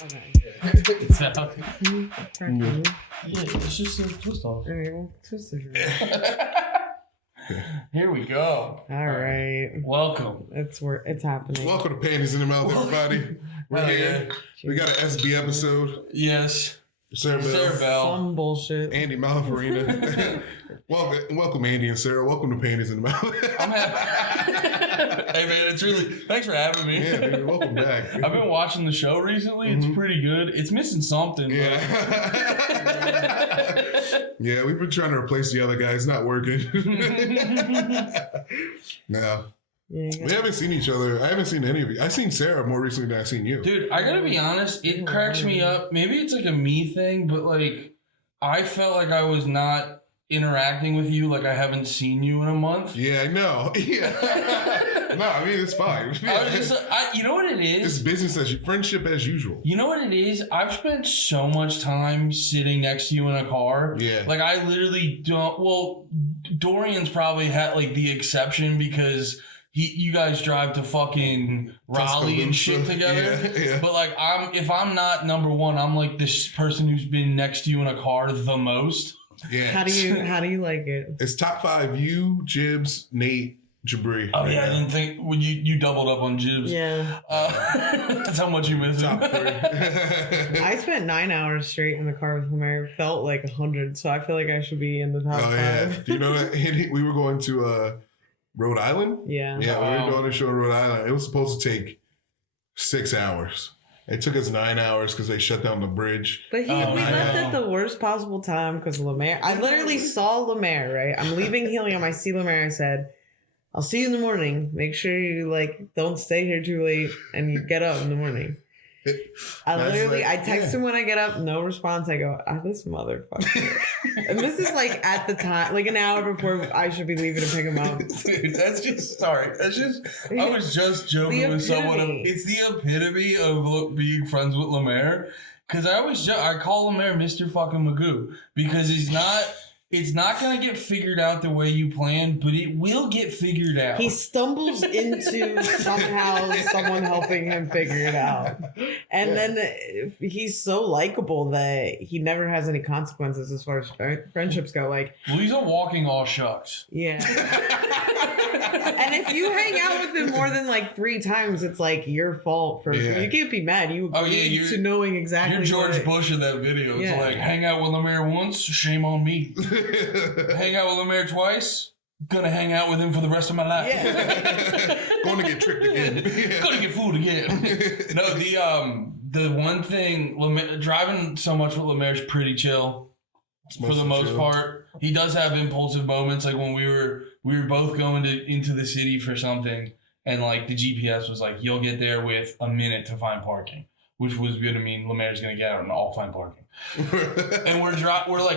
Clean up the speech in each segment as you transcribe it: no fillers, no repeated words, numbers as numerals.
Okay. Is that how- Yeah, it's just a twist off. Alright, well, twist it. Here we go. Alright. Welcome. It's happening. Welcome to Panties In The Mouth, everybody. We're here. We got an SB episode. Yes. Sarah Bell, Some bullshit. Andy Malafarina. welcome, Andy and Sarah. Welcome to Panties In The Mouth. I'm happy. Hey man, it's really thanks for having me. Yeah, dude, welcome back. I've been watching the show recently. It's pretty good. It's missing something. Yeah. Yeah, we've been trying to replace the other guy. It's not working. No. Yeah, We haven't seen each other. I haven't seen any of you. I've seen Sarah more recently than I've seen you. Dude, I gotta be honest, it cracks me up. Maybe it's like a me thing, but like I felt like I was not interacting with you like I haven't seen you in a month. Yeah, I know. Yeah. No, I mean, it's fine. I was just you know what it is? It's business friendship as usual. You know what it is? I've spent so much time sitting next to you in a car. Yeah. Like I literally don't. Well, Dorian's probably had like the exception because you guys drive to fucking Raleigh and shit together. Yeah, yeah. But like if I'm not number one, I'm like this person who's been next to you in a car the most. Yeah. How do you like it? It's top 5. You, Jibs, Nate, Jabri. Oh yeah, I didn't think. Well, you doubled up on Jibs. Yeah. That's how much you miss Top him. 3. I spent 9 hours straight in the car with LeMaire. Felt like 100, so I feel like I should be in the top 5. Yeah. Do you know that we were going to Rhode Island? Yeah. Yeah, Wow. we were doing a show in Rhode Island. It was supposed to take 6 hours. It took us 9 hours because they shut down the bridge. But we I left know. at the worst possible time because LeMaire. I literally saw LeMaire, right? I'm leaving Helium. I see LeMaire. I said, I'll see you in the morning. Make sure you don't stay here too late and you get up in the morning. I text him when I get up, no response. I go, this motherfucker. And this is like at the time, like an hour before I should be leaving to pick him up. Dude, that's just sorry. That's just I was just joking with someone. It's the epitome of being friends with LeMaire. Because I call LeMaire Mr. fucking Magoo because it's not gonna get figured out the way you planned, but it will get figured out. He stumbles into somehow someone helping him figure it out. And then he's so likable that he never has any consequences as far as friendships go. Like, well, he's a walking all shucks. yeah. And if you hang out with him more than 3 times, it's like your fault for you can't be mad. You agree to knowing exactly. You're George Bush in that video. It's like hang out with LeMaire once, shame on me. Hang out with LeMaire twice, gonna hang out with him for the rest of my life. Yeah. Going to get tricked again. Gonna get fooled again. No, the one thing, driving so much with LeMaire's pretty chill for the most part. He does have impulsive moments, like when we were both going into the city for something, and the GPS was like, you'll get there with a minute to find parking, which was gonna mean LeMaire's gonna get out and I'll find parking. And we're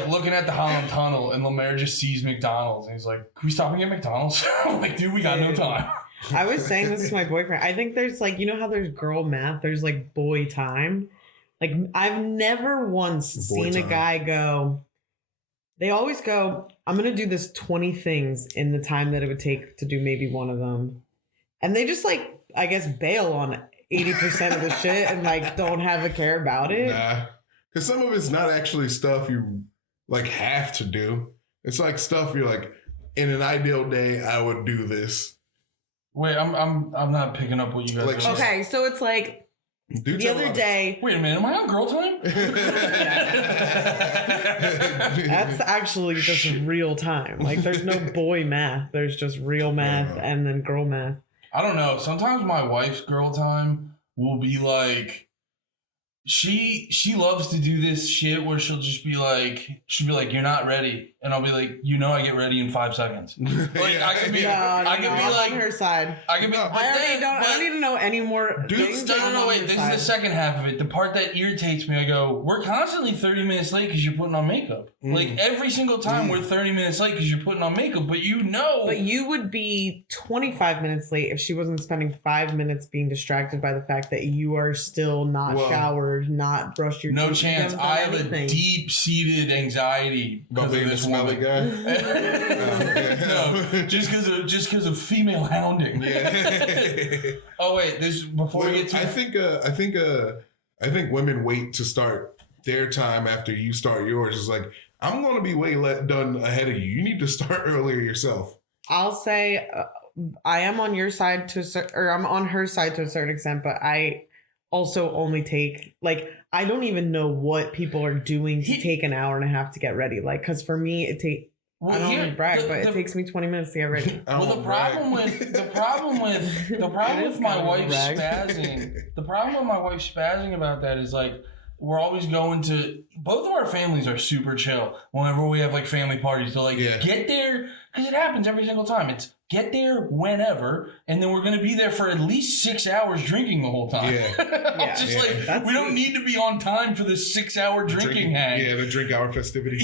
looking at the Holland Tunnel, and LeMaire just sees McDonald's, and he's like, "Can we stop and get McDonald's?" I'm like, "Dude, we got no time." I was saying this to my boyfriend. I think there's you know how there's girl math, there's boy time. I've never once seen a guy go. They always go, "I'm gonna do this 20 things in the time that it would take to do maybe one of them," and they just I guess bail on 80% of the shit and don't have a care about it. Nah. Because some of it's not actually stuff you have to do. It's stuff you're in an ideal day, I would do this. Wait, I'm not picking up what you guys are. Okay, so it's the other day. Wait a minute, am I on girl time? That's actually just real time. There's no boy math. There's just real math and then girl math. I don't know. Sometimes my wife's girl time will be she loves to do this shit where she'll be like, you're not ready. And I'll be like, I get ready in 5 seconds. I could be on her side. I could be, I don't need to know any more. Dude, no, wait. This is the second half of it. The part that irritates me, I go, we're constantly 30 minutes late because you're putting on makeup. Every single time we're 30 minutes late because you're putting on makeup, but But you would be 25 minutes late if she wasn't spending 5 minutes being distracted by the fact that you are still not showered, not brushed your teeth. No chance. I have a deep-seated anxiety because of this woman. Guy? No, just because of female hounding. Yeah. Oh wait, this before we get to. I think I think women wait to start their time after you start yours. It's like, I'm going to be done ahead of you. You need to start earlier yourself. I'll say I am on your side or I'm on her side to a certain extent, but I also only take, like, I don't even know what people are doing to take an hour and a half to get ready. Like, because for me, it takes, I don't want to brag, but it takes me 20 minutes to get ready. Well, the problem with my wife spazzing about that is like, we're always going to, both of our families are super chill whenever we have like family parties. So like get there, because it happens every single time. It's get there whenever, and then we're going to be there for at least 6 hours drinking the whole time. Like, we don't need to be on time for this 6 hour drinking hang. Yeah, the drink hour festivity.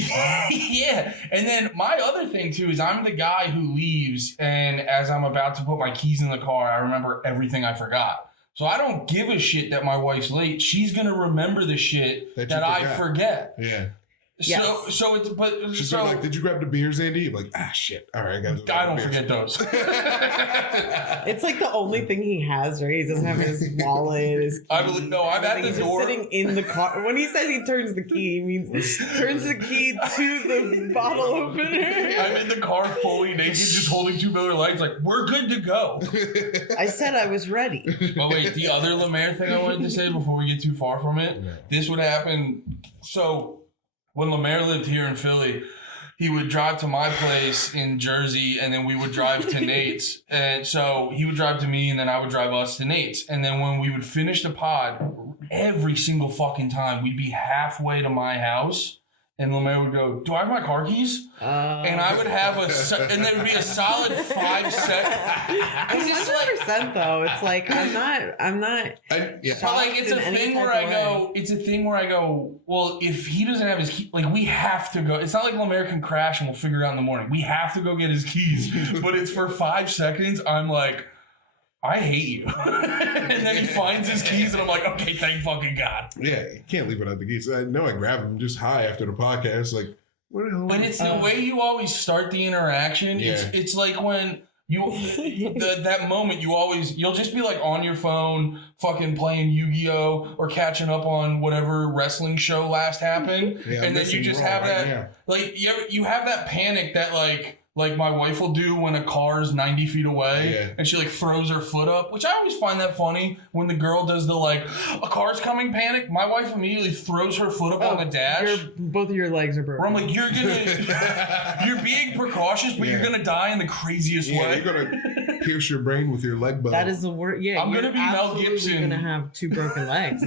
Yeah. And then my other thing too is I'm the guy who leaves, and as I'm about to put my keys in the car, I remember everything I forgot. So I don't give a shit that my wife's late. She's gonna remember the shit that I forget. Yeah. So it's she's like, did you grab the beers, Andy? I'm like, shit. All right, I don't forget those. It's like the only thing he has, right? He doesn't have his wallet. His keys, I'm at the door, sitting in the car. When he says he turns the key, he means turns the key to the bottle opener. I'm in the car fully naked, just holding 2 Miller Lights. Like, we're good to go. I said I was ready. Oh wait, the other LeMaire thing I wanted to say before we get too far from it. This would happen. So when LeMaire lived here in Philly, he would drive to my place in Jersey, and then we would drive to Nate's. And so he would drive to me, and then I would drive us to Nate's. And then when we would finish the pod, every single fucking time, we'd be halfway to my house, and LeMaire would go, "Do I have my car keys?" And I would have and there would be a solid 5 seconds. 100% though. It's like I'm not. But like it's a thing where I go. Well, if he doesn't have his key, like we have to go. It's not like LeMaire can crash and we'll figure it out in the morning. We have to go get his keys. But it's for 5 seconds. I'm like, I hate you. And then he finds his keys and I'm like, okay, thank fucking God. Yeah, you can't leave without the keys. I know I grabbed them just high after the podcast. Like, what the hell? But it's the way you always start the interaction. Yeah. It's like when that moment you'll just be like on your phone fucking playing Yu-Gi-Oh or catching up on whatever wrestling show last happened. And then you just have that like you have that panic that like my wife will do when a car is 90 feet away and she like throws her foot up, which I always find that funny when the girl does the like, a car's coming panic. My wife immediately throws her foot up on the dash. Both of your legs are broken. Where I'm like, you're being precautious, but you're going to die in the craziest way. You're going to pierce your brain with your leg bone. That is the word. Yeah, I'm going to be Mel Gibson. You're going to have 2 broken legs.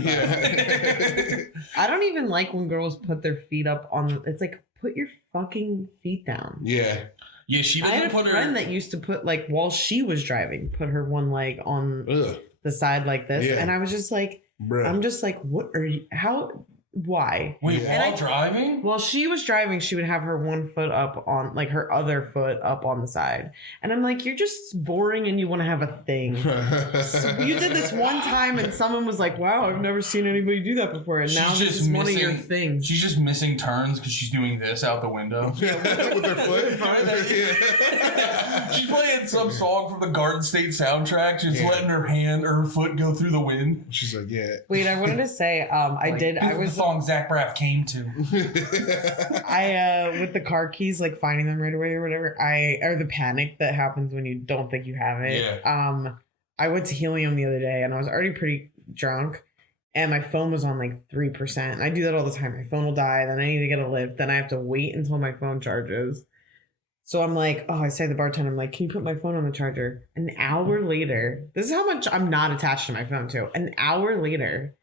I don't even like when girls put their feet up on, it's like, put your fucking feet down. Yeah. Yeah, she doesn't. I had a friend that used to put, like, while she was driving, put her one leg on the side like this. And I was just like, I'm just like, what are you, how, why? Wait, while driving? While she was driving, she would have her one foot up on, like, her other foot up on the side. And I'm like, you're just boring and you want to have a thing. So you did this one time and someone was like, wow, I've never seen anybody do that before. And now this is one of your things. She's just missing turns because she's doing this out the window. Yeah, with her foot. She's playing some song from the Garden State soundtrack. She's letting her foot go through the wind. She's like, Wait, I wanted to say, I was song Zach Braff came to. With the car keys, like finding them right away or whatever, or the panic that happens when you don't think you have it. I went to Helium the other day and I was already pretty drunk and my phone was on like 3%. I do that all the time. My phone will die, then I need to get a lift, then I have to wait until my phone charges. So I'm like, I say to the bartender, I'm like, can you put my phone on the charger? An hour later, this is how much I'm not attached to my phone too. An hour later,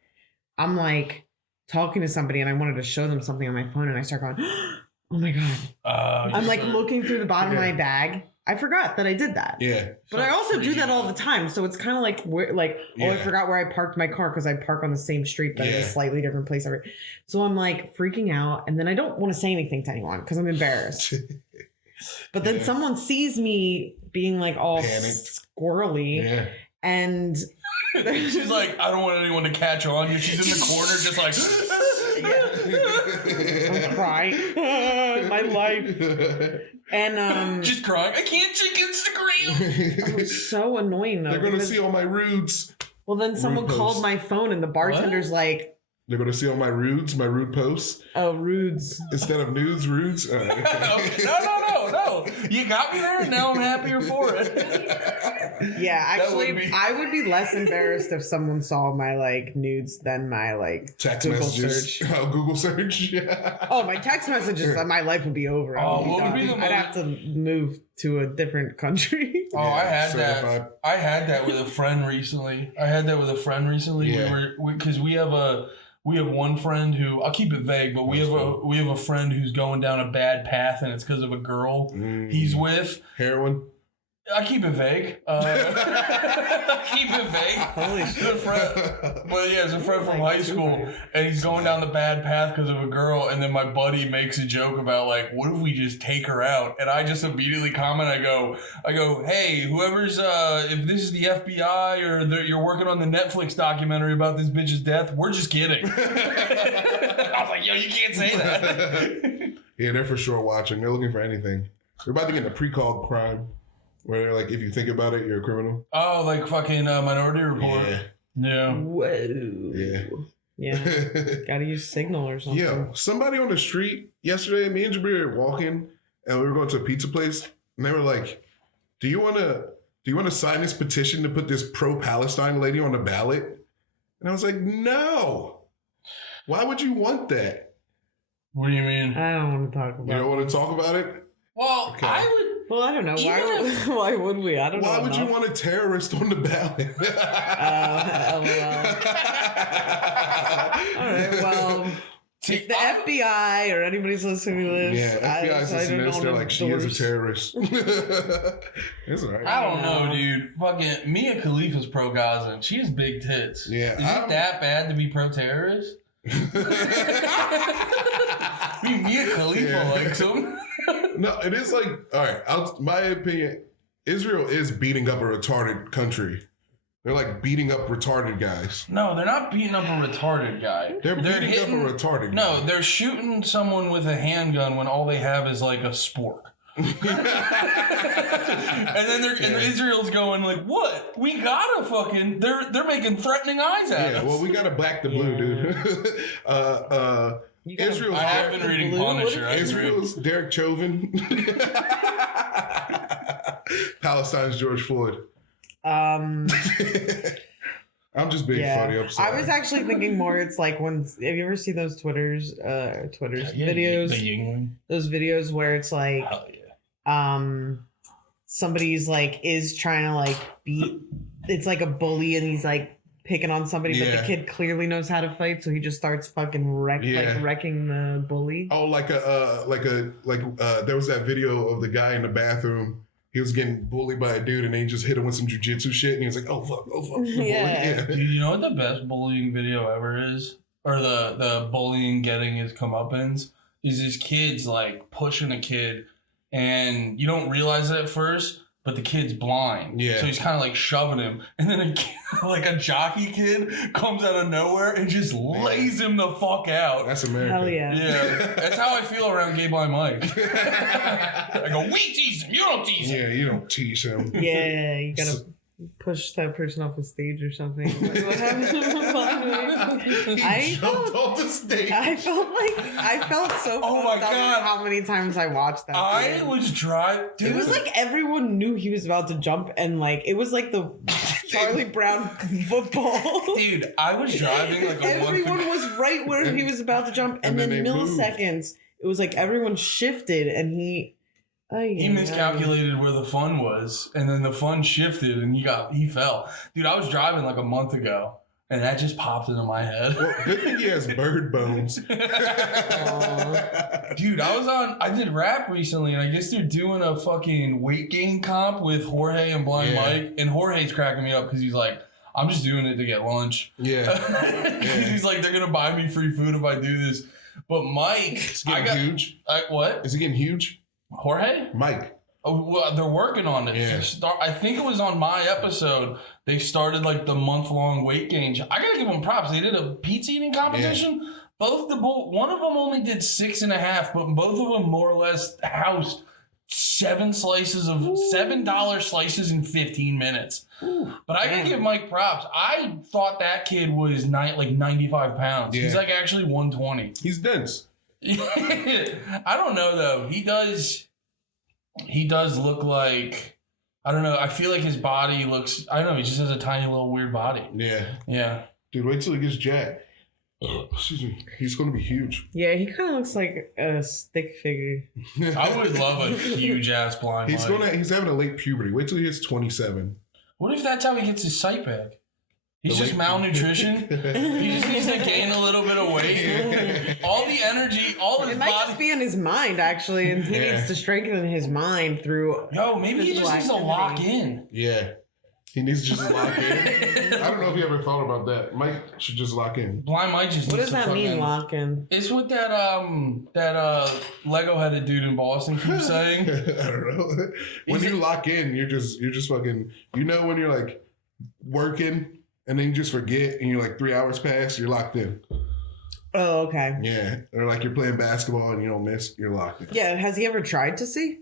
I'm like talking to somebody and I wanted to show them something on my phone and I start going, oh my God. I'm like looking through the bottom of my bag. I forgot that I did that. Yeah. But I also do that all the time. So it's kind of like, I forgot where I parked my car because I park on the same street but in a slightly different place. So I'm like freaking out. And then I don't want to say anything to anyone because I'm embarrassed. But then someone sees me being like all squirrely and she's like, I don't want anyone to catch on. She's in the corner just like I'm crying. My life. And just crying. I can't check Instagram. It was so annoying though. They're gonna see all my roots. Well, then someone called my phone and the bartender's like, They're going to see all my rude posts. Oh, rudes. Instead of nudes, rudes. No. You got me there, and now I'm happier for it. Yeah, actually, I would be less embarrassed if someone saw my like nudes than my like text Google messages. search. Oh, Google search. Oh, my text messages. My life would be over. I'd have to move to a different country. Oh, I had that. I had that with a friend recently. Yeah. Because we have one friend who, I'll keep it vague, but we have a friend who's going down a bad path, and it's because of a girl he's with. Heroin. I keep it vague. Keep it vague. Holy shit. But yeah, it's a friend from high school, and he's going down the bad path because of a girl, and then my buddy makes a joke about like, what if we just take her out? And I just immediately comment, I go, hey, whoever's, if this is the FBI or you're working on the Netflix documentary about this bitch's death, we're just kidding. I was like, yo, you can't say that. Yeah, they're for sure watching. They're looking for anything. They're about to get in a pre-called crime. Where they're like, if you think about it, you're a criminal. Oh, like fucking Minority Report. Yeah. Whoa. Yeah. Gotta use Signal or something. Yo, somebody on the street yesterday, me and Jabir were walking, and we were going to a pizza place, and they were like, do you want to sign this petition to put this pro-Palestine lady on the ballot? And I was like, no. Why would you want that? What do you mean? I don't want to talk about it. You don't want to talk about it? Well, okay. Well, I don't know. Why would we? I don't know. Why would you want a terrorist on the ballot? LOL. All right, well, if the FBI or anybody's listening to this, FBI's listening to this, they're like, she is a terrorist. It's all right. I don't know, dude. Fucking Mia Khalifa's pro-Gaza, and she has big tits. Yeah. Is it that bad to be pro-terrorist? I mean, Mia Khalifa likes them. No, it is like, all right, my opinion, Israel is beating up a retarded country. They're like beating up retarded guys. No, they're not beating up a retarded guy. They're beating up a retarded guy. No, they're shooting someone with a handgun when all they have is like a spork. And then Israel's going like, what? We gotta fucking, they're making threatening eyes at us. Yeah, well, we gotta back the blue, dude. Israel's I have been reading Punisher. Israel's Derek Chauvin. Palestine's George Floyd. I'm just being funny. I'm sorry. I was actually thinking more. It's like when have you ever seen those Twitter's videos? The Yingling. Those videos where it's like, somebody's like is trying to like beat. It's like a bully, and he's like picking on somebody, but the kid clearly knows how to fight, so he just starts fucking wrecking the bully. Oh, there was that video of the guy in the bathroom. He was getting bullied by a dude, and they just hit him with some jujitsu shit, and he was like, "Oh fuck, oh fuck." Yeah. Dude, you know what the best bullying video ever is, or the bullying getting his comeuppance is this kid's like pushing a kid, and you don't realize it at first. But the kid's blind. Yeah. So he's kind of like shoving him. And then a jockey kid comes out of nowhere and just lays him the fuck out. That's America. Hell yeah. Yeah. That's how I feel around Gay Blind Mike. I go, we tease him. You don't tease him. Yeah, you don't tease him. Yeah, you gotta push that person off the stage or something. Like, what happened? He jumped off the stage. I felt so oh my God. How many times I watched that. I was driving. It was like everyone knew he was about to jump, and like it was like the Charlie Brown football. Dude, I was driving like a everyone was right where he was about to jump, and then milliseconds, it was like everyone shifted, and he miscalculated where the fun was, and then the fun shifted, and he fell. Dude, I was driving like a month ago, and that just popped into my head. Well, good thing he has bird bones. Dude, I did rap recently, and I guess they're doing a fucking weight gain comp with Jorge and Blind Mike, and Jorge's cracking me up because he's like, I'm just doing it to get lunch. Yeah. He's like, they're gonna buy me free food if I do this. But Mike, it's getting huge. What? Is it getting huge? Jorge? Mike. Oh, well, they're working on it. Yeah. I think it was on my episode. They started like the month-long weight gain. I gotta give them props. They did a pizza eating competition. Yeah. One of them only did 6.5, but both of them more or less housed $7 slices in 15 minutes. Ooh, but I can give Mike props. I thought that kid was like 95 pounds. Yeah. He's like actually 120. He's dense. I don't know though. He does look like, I don't know. I feel like his body looks, I don't know. He just has a tiny little weird body. Yeah. Yeah. Dude, wait till he gets jacked. Excuse me. He's going to be huge. Yeah, he kind of looks like a stick figure. I would love a huge ass blind. He's having a late puberty. Wait till he gets 27. What if that's how he gets his sight back? He's just malnutrition. He just needs to gain a little bit of weight. All the energy, all his body. It might just be in his mind, actually, and he needs to strengthen his mind through. Yo, maybe he just needs to lock in. Yeah. He needs to just lock in. I don't know if you ever thought about that. Mike should just lock in. Blind Mike just. What does that mean, lock in? It's what that Lego-headed dude in Boston keeps saying. I don't know. When you lock in, you're just fucking. You know when you're like working and then you just forget and you're like 3 hours pass, you're locked in. Oh, okay. Yeah, or like you're playing basketball and you don't miss, you're locked in. Yeah, has he ever tried to see?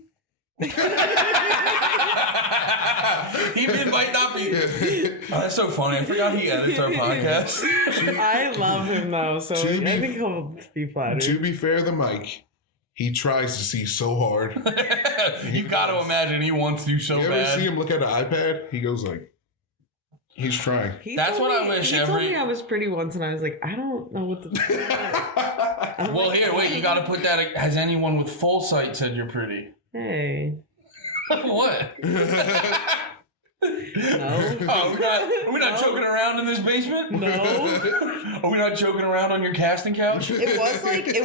He might not be. Oh, that's so funny. I forgot he edits our podcast. I love him though, so I think he'll be flattered. To be fair to Mike, he tries to see so hard. You got to imagine he wants to so bad. You ever see him look at an iPad? He goes like, he's trying. That's what I wish. He told me I was pretty once, and I was like, I don't know what to do. Well, here, wait. You got to put that. Has anyone with full sight said you're pretty? Hey. What? No. Oh, we're not joking around in this basement? No. Are we not joking around on your casting couch? It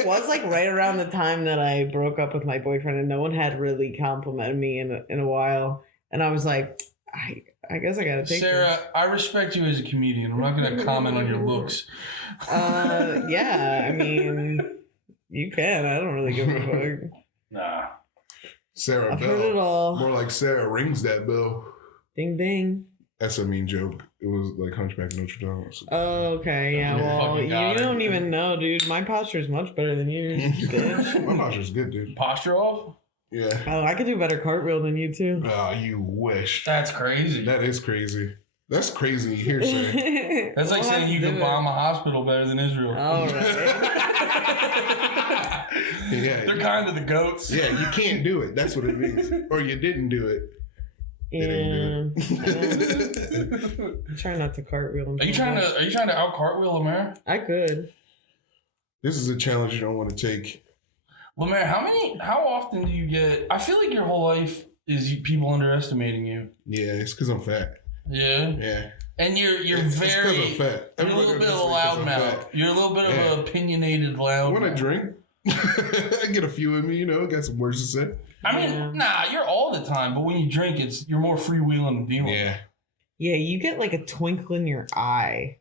was like right around the time that I broke up with my boyfriend, and no one had really complimented me in a while. And I was like, I guess I gotta take Sarah, this. I respect you as a comedian. I'm not gonna comment on your looks. Yeah, I mean, you can. I don't really give a fuck. Nah. Sarah I've Bell. heard it all. More like Sarah rings that bell. Ding ding. That's a mean joke. It was like Hunchback of Notre Dame. Oh, okay, yeah. Well, you don't even know, dude. My posture is much better than yours, bitch. My posture's good, dude. Posture off? Yeah. Oh, I could do better cartwheel than you too. Oh, you wish. That's crazy. That is crazy. That's crazy here, sir. That's like saying you can bomb a hospital better than Israel. All right. Yeah. They're kind of the goats. Yeah, you can't do it. That's what it means. Or you didn't do it. Yeah. I'm trying not to cartwheel. Are you trying to out cartwheel LeMaire? I could. This is a challenge you don't want to take. LeMaire, how often do you get? I feel like your whole life is people underestimating you. Yeah, it's because I'm fat. Yeah. Yeah. And you're it's very. I'm fat. You're a little bit of a loudmouth. You're a little bit of an opinionated loudmouth. When I drink, I get a few in me. You know, got some words to say. I mean, nah, you're all the time, but when you drink, you're more freewheeling than dealing. Yeah. Yeah, you get like a twinkle in your eye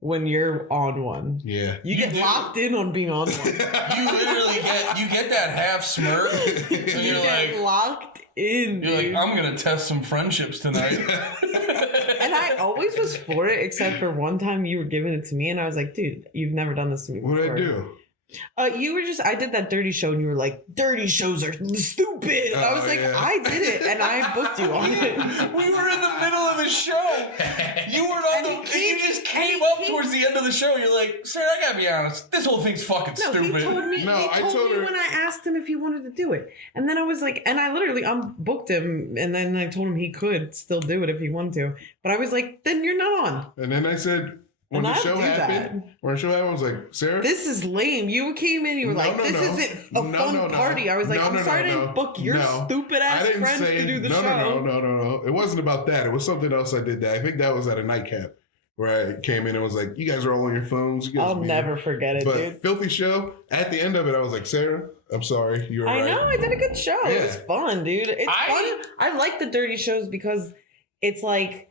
when you're on one. Yeah. You get locked in on being on one. You literally get that half smirk. And you get locked in. You're dude. like, I'm gonna test some friendships tonight. And I always was for it, except for one time you were giving it to me, and I was like, dude, you've never done this to me before. What'd I do? You were just, I did that dirty show and you were like, dirty shows are stupid. I was like, yeah. I did it and I booked you on it. We were in the middle of the show. You were on you just came up towards the end of the show. You're like, sir, I gotta be honest, this whole thing's fucking stupid. He told me, he told me when I asked him if he wanted to do it. And then I was like, and I literally booked him and then I told him he could still do it if he wanted to. But I was like, then you're not on. And then I said, when the show happened, I was like, Sarah, this is lame. You came in, you were this isn't a fun party. I was like, I'm sorry I didn't book your stupid ass friends to do the show. No. It wasn't about that. It was something else I did that. I think that was at a nightcap where I came in and was like, you guys are all on your phones. I'll never forget it, but dude. Filthy show. At the end of it, I was like, Sarah, I'm sorry. You were right. I know. I did a good show. Yeah. It was fun, dude. It's fun. I like the dirty shows because it's like,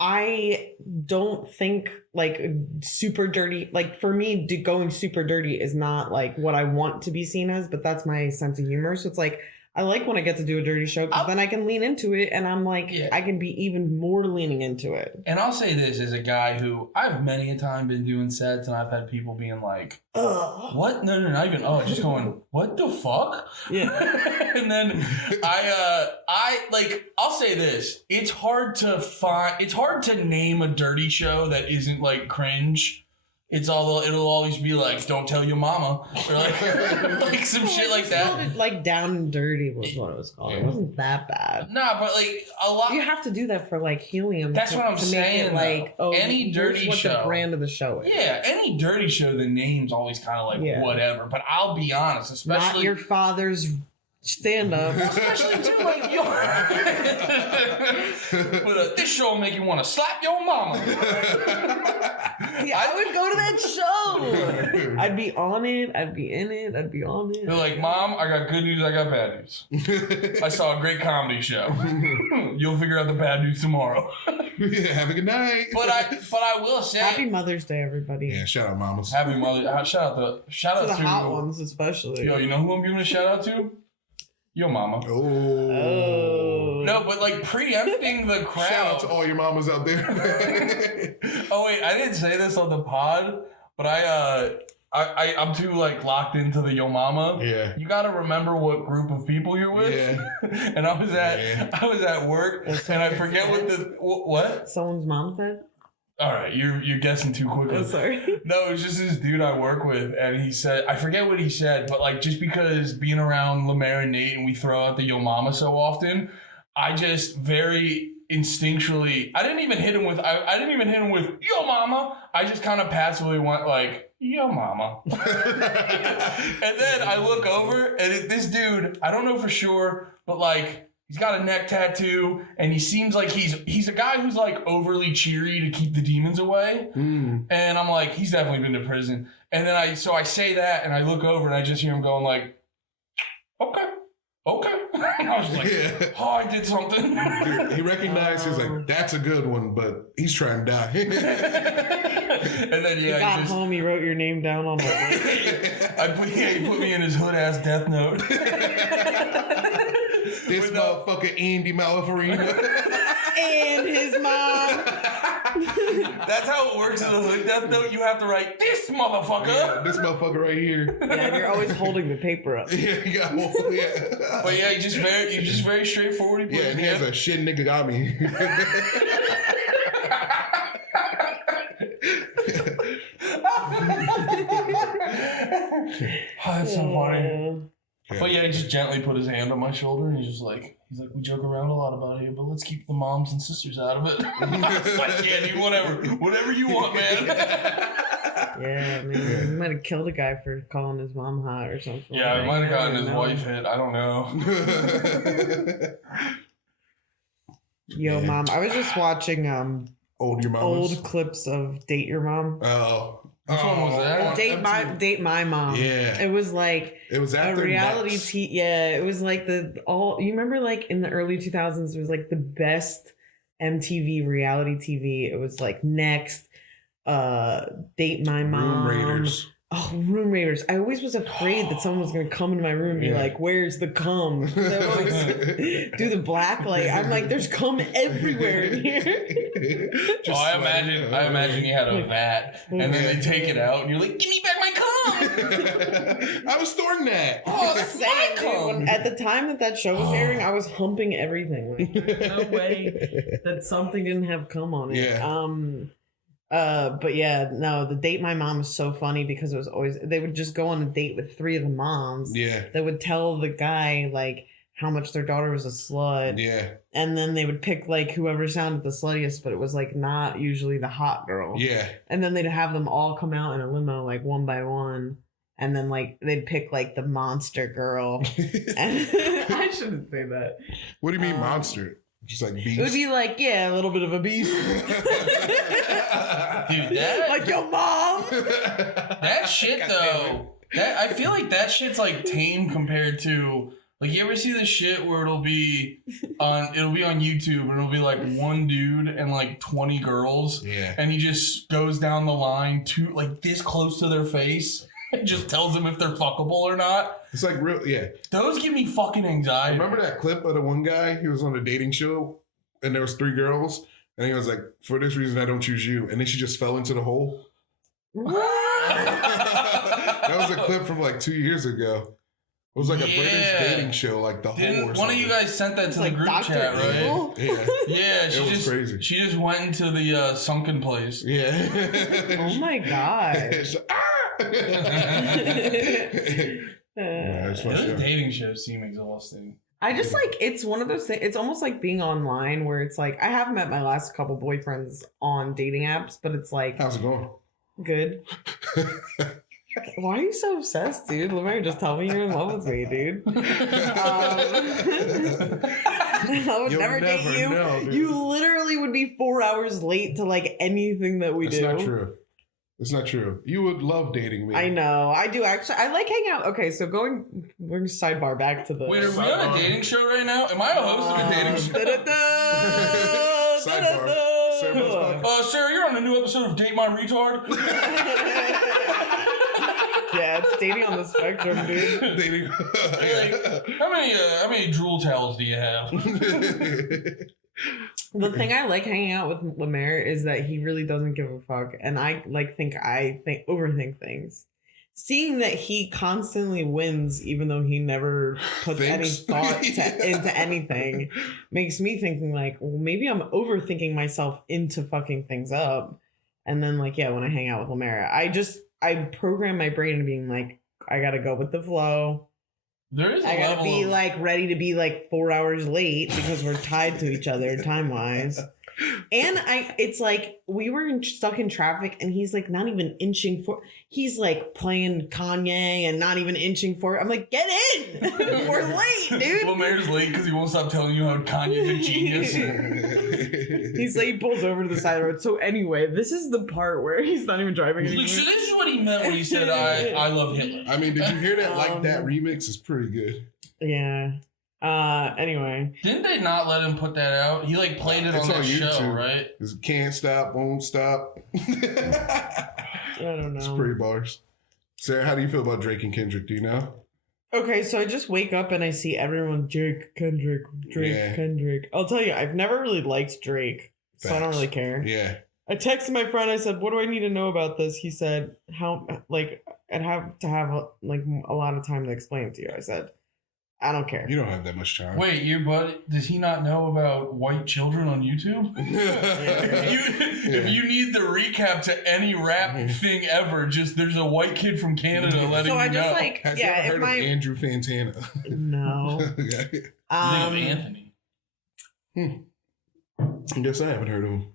I don't think like super dirty, like for me going super dirty is not like what I want to be seen as, but that's my sense of humor. So it's like, I like when I get to do a dirty show because then I can lean into it and I'm like, I can be even more leaning into it. And I'll say this as a guy who I've many a time been doing sets and I've had people being like, ugh. What? No, not even, just going, what the fuck? Yeah. And then I'll say this. It's hard to name a dirty show that isn't like cringe. It'll always be like, don't tell your mama, or like some shit like that. Like Down and Dirty was what it was called. It wasn't that bad. Nah, but like a lot. You have to do that for like helium. That's what I'm saying. Like, any dirty what show, the brand of the show is. Yeah, any dirty show, the name's always kind of like whatever. But I'll be honest, especially not your father's stand up. Especially too like but this show will make you want to slap your mama. See, I would go to that show. I'd be on it. I'd be in it. I'd be on it. They're like, Mom, I got good news. I got bad news. I saw a great comedy show. You'll figure out the bad news tomorrow. Have a good night. But I will say, Happy Mother's Day, everybody. Yeah, shout out mamas. Happy Mother. Shout out to the hot ones, especially. Yo, you know who I'm giving a shout out to? Yo mama. Oh. No, but like preempting the crowd. Shout out to all your mamas out there. Oh wait, I didn't say this on the pod, but I'm too like locked into the yo mama. Yeah. You got to remember what group of people you're with. Yeah. And I was at work and I forget what Someone's mom said. All right, you're guessing too quickly. Oh, sorry. No, it was just this dude I work with, and he said, I forget what he said, but like just because being around LeMaire and Nate and we throw out the yo mama so often, I just very instinctually, I didn't even hit him with yo mama. I just kind of passively went like, yo mama. And then I look over and this dude, I don't know for sure, but like, he's got a neck tattoo, and he seems like he's a guy who's like overly cheery to keep the demons away. Mm. And I'm like, he's definitely been to prison. And then I say that, and I look over, and I just hear him going like, okay. And I was like, oh, I did something. Dude, he recognized, he's like, that's a good one, but he's trying to die. And then he got home, he wrote your name down on the he put me in his hood ass death note. This motherfucker Andy Malafarina. And his mom. That's how it works in the hood death note. You have to write this motherfucker. Yeah, this motherfucker right here. Yeah, you're always holding the paper up. Yeah, you got But yeah, you're just very straightforward. Yeah, and he has a shit nigga got me. Oh, that's so funny. But yeah, he just gently put his hand on my shoulder, and he's like, we joke around a lot about it here, but let's keep the moms and sisters out of it. Like, yeah, dude, whatever you want, man. Yeah, man, he might have killed a guy for calling his mom hot or something. Yeah, he might have gotten his wife hit. I don't know. Yo, Mom, I was just watching old clips of Date Your Mom. Oh. Which one was that? Date My Mom. Yeah. It was like it was after a reality it was like you remember like in the early 2000s it was like the best MTV reality TV. It was like Next, Date My Mom. Room Raiders. Oh, Room Raiders. I always was afraid that someone was going to come into my room and be like, where's the cum? They always do the black light. I'm like, there's cum everywhere in here. I imagine you had a vat and then they take it out and you're like, give me back my cum. I was storing that. Oh, that's my cum. At the time that show was airing, I was humping everything. Like, there's no way that something didn't have cum on it. Yeah. But yeah, no, the Date My Mom is so funny because it was always, they would just go on a date with three of the moms. Yeah. They would tell the guy like how much their daughter was a slut. Yeah. And then they would pick like whoever sounded the sluttiest, but it was like not usually the hot girl. Yeah. And then they'd have them all come out in a limo like one by one. And then like they'd pick like the monster girl. And I shouldn't say that. What do you mean monster? Just like beast? It would be like, yeah, a little bit of a beast. Dude, that like your mom. That shit though. I feel like that shit's like tame compared to like, you ever see the shit where it'll be on YouTube and it'll be like one dude and like 20 girls. Yeah. And he just goes down the line to like this close to their face. It just tells them if they're fuckable or not. It's like real, yeah. Those give me fucking anxiety. Remember that clip of the one guy? He was on a dating show, and there was 3 girls, and he was like, "For this reason, I don't choose you," and then she just fell into the hole. That was a clip from like 2 years ago. It was like a British dating show, like the whole. One of you guys sent that to the group Dr. chat, right? Yeah, Yeah, it was crazy. She just went into the sunken place. Yeah. Oh my god. Those dating shows seem exhausting. I just like, it's one of those things. It's almost like being online where it's like, I have met my last couple boyfriends on dating apps, but it's like, how's it going? Good. Why are you so obsessed, dude? LeMaire, just tell me you're in love with me, dude. I would never date you. Know, you literally would be 4 hours late to like anything that we do. That's not true. It's not true. You would love dating me. I know. I do actually. I like hanging out. Okay, so we're sidebar back to the. Wait, are we on a dating show right now? Am I a host of a dating show? Sidebar. Sarah, you're on a new episode of Date My Retard. Yeah, it's dating on the spectrum, dude. Dating. How many drool towels do you have? The thing I like hanging out with LeMaire is that he really doesn't give a fuck, and I overthink things. Seeing that he constantly wins, even though he never puts any thought into anything, makes me thinking like, well, maybe I'm overthinking myself into fucking things up. And then like, yeah, when I hang out with LeMaire, I program my brain into being like, I gotta go with the flow. I gotta be like ready to be like 4 hours late because we're tied to each other time wise. And it's like we were stuck in traffic and he's like not even inching for. He's like playing Kanye and not even inching for. I'm like, get in, we're late, dude. LeMaire's late because he won't stop telling you how Kanye's a genius. He's like, he pulls over to the side of the road. So anyway, this is the part where he's not even driving anymore. So this is what he meant when he said, "I love Hitler." I mean, did you hear that? Like that remix is pretty good. Yeah. Anyway. Didn't they not let him put that out? He like played it on that show, right? It's Can't Stop, Won't Stop. I don't know. It's pretty bars. Sarah, how do you feel about Drake and Kendrick? Do you know? Okay, so I just wake up and I see everyone Drake, Kendrick. I'll tell you, I've never really liked Drake, so I don't really care. Yeah. I texted my friend. I said, "What do I need to know about this?" He said, "How like I'd have to have a lot of time to explain it to you." I said, I don't care. You don't have that much time. Wait, your buddy, does he not know about white children on YouTube? If you need the recap to any rap thing ever, just there's a white kid from Canada letting you know. So I just like, Has you ever heard of Andrew Fantana? No. Anthony. I guess I haven't heard of him.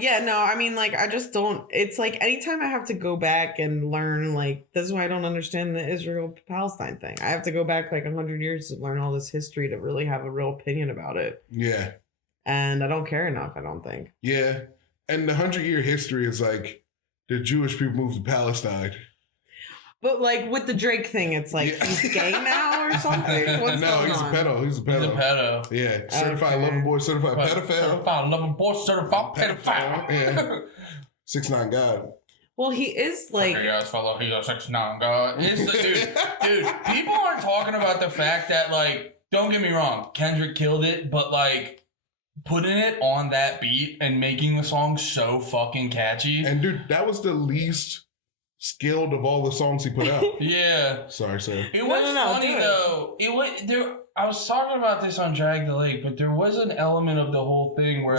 Yeah, no, I mean, like, I just don't, it's like, anytime I have to go back and learn, like, that's why I don't understand the Israel-Palestine thing. I have to go back, like, 100 years to learn all this history to really have a real opinion about it. Yeah. And I don't care enough, I don't think. Yeah. And the 100-year history is, like, the Jewish people moved to Palestine. But, like, with the Drake thing, it's like, he's gay now or something? What's going on? He's a pedo. Yeah. Certified lover boy, certified pedophile. Certified lover boy, certified pedophile. Yeah. 6'9" God. Well, he is like... Okay, guys, follow. He's a 6'9" God. Dude, people aren't talking about the fact that, like, don't get me wrong, Kendrick killed it, but, like, putting it on that beat and making the song so fucking catchy. And, dude, that was the least skilled of all the songs he put out. Yeah. Sorry, sir. It was funny though. I was talking about this on Drag the Lake, but there was an element of the whole thing where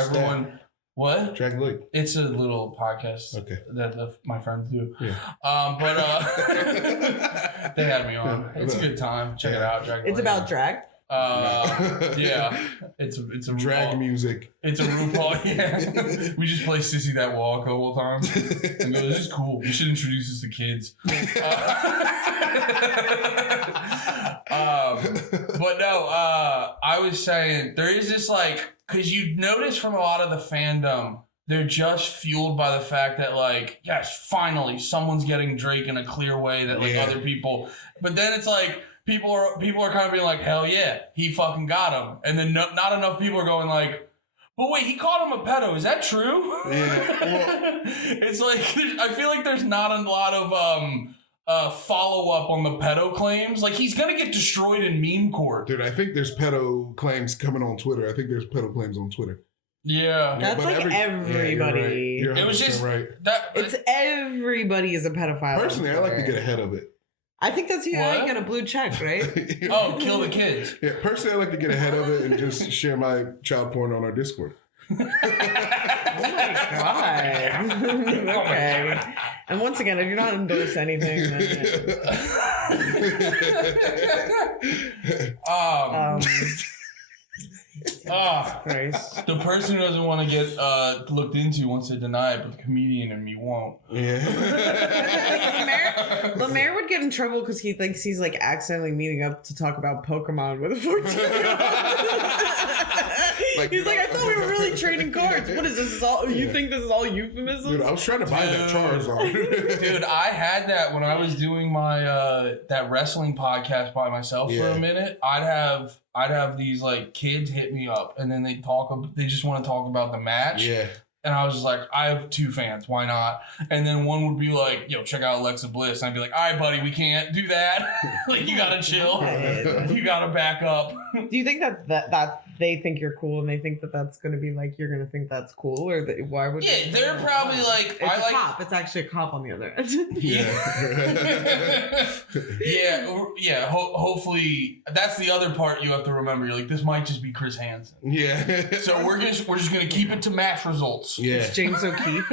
what? Drag the Lake. It's a little podcast that my friends do. Yeah. But they had me on. It's a good time. Check it out. Drag the Lake. It's about drag. Yeah, it's a drag music. It's a RuPaul. Yeah, we just play "Sissy That Wall" a couple of times and go, "This is cool. You should introduce this to kids." But no, I was saying there is this like, because you notice from a lot of the fandom, they're just fueled by the fact that like, yes, finally someone's getting Drake in a clear way that like other people. But then it's like. People are kind of being like, hell yeah, he fucking got him. And then not enough people are going like, But wait, he called him a pedo. Is that true? Yeah. Well, it's like I feel like there's not a lot of follow up on the pedo claims. Like he's gonna get destroyed in meme court. dude, I think there's pedo claims coming on Twitter. I think there's pedo claims on Twitter. Yeah, That's like everybody. You're it was just right. that. It's everybody is a pedophile. Personally, I like to get ahead of it. I think that's how What? you get a blue check, right? Oh, kill the kids. Yeah, personally, I like to get ahead of it and just share my child porn on our Discord. Oh my god. Okay. And once again, I do not endorse anything. Christ. The person who doesn't want to get looked into wants to deny it, but the comedian in me won't. Yeah. LeMaire would get in trouble because he thinks he's like accidentally meeting up to talk about Pokemon with a 14-year-old. He's like, I thought we were really trading cards. What is this? Is all you think this is all euphemism? Dude, I was trying to buy that Charizard. Dude, I had that when I was doing my that wrestling podcast by myself for a minute. I'd have these like kids hit me up and then they just want to talk about the match. Yeah. And I was just like, I have 2 fans. Why not? And then one would be like, yo, check out Alexa Bliss. And I'd be like, all right, buddy, we can't do that. Like, you got to chill. You got to back up. Do you think that's they think you're cool and they think that that's going to be like, you're going to think that's cool? Or why would Yeah, they're probably like, it's a cop. It's actually a cop on the other end. Yeah. Hopefully, that's the other part you have to remember. You're like, this might just be Chris Hansen. Yeah. So we're just gonna keep it to match results. Yeah. It's Jinx O'Keefe.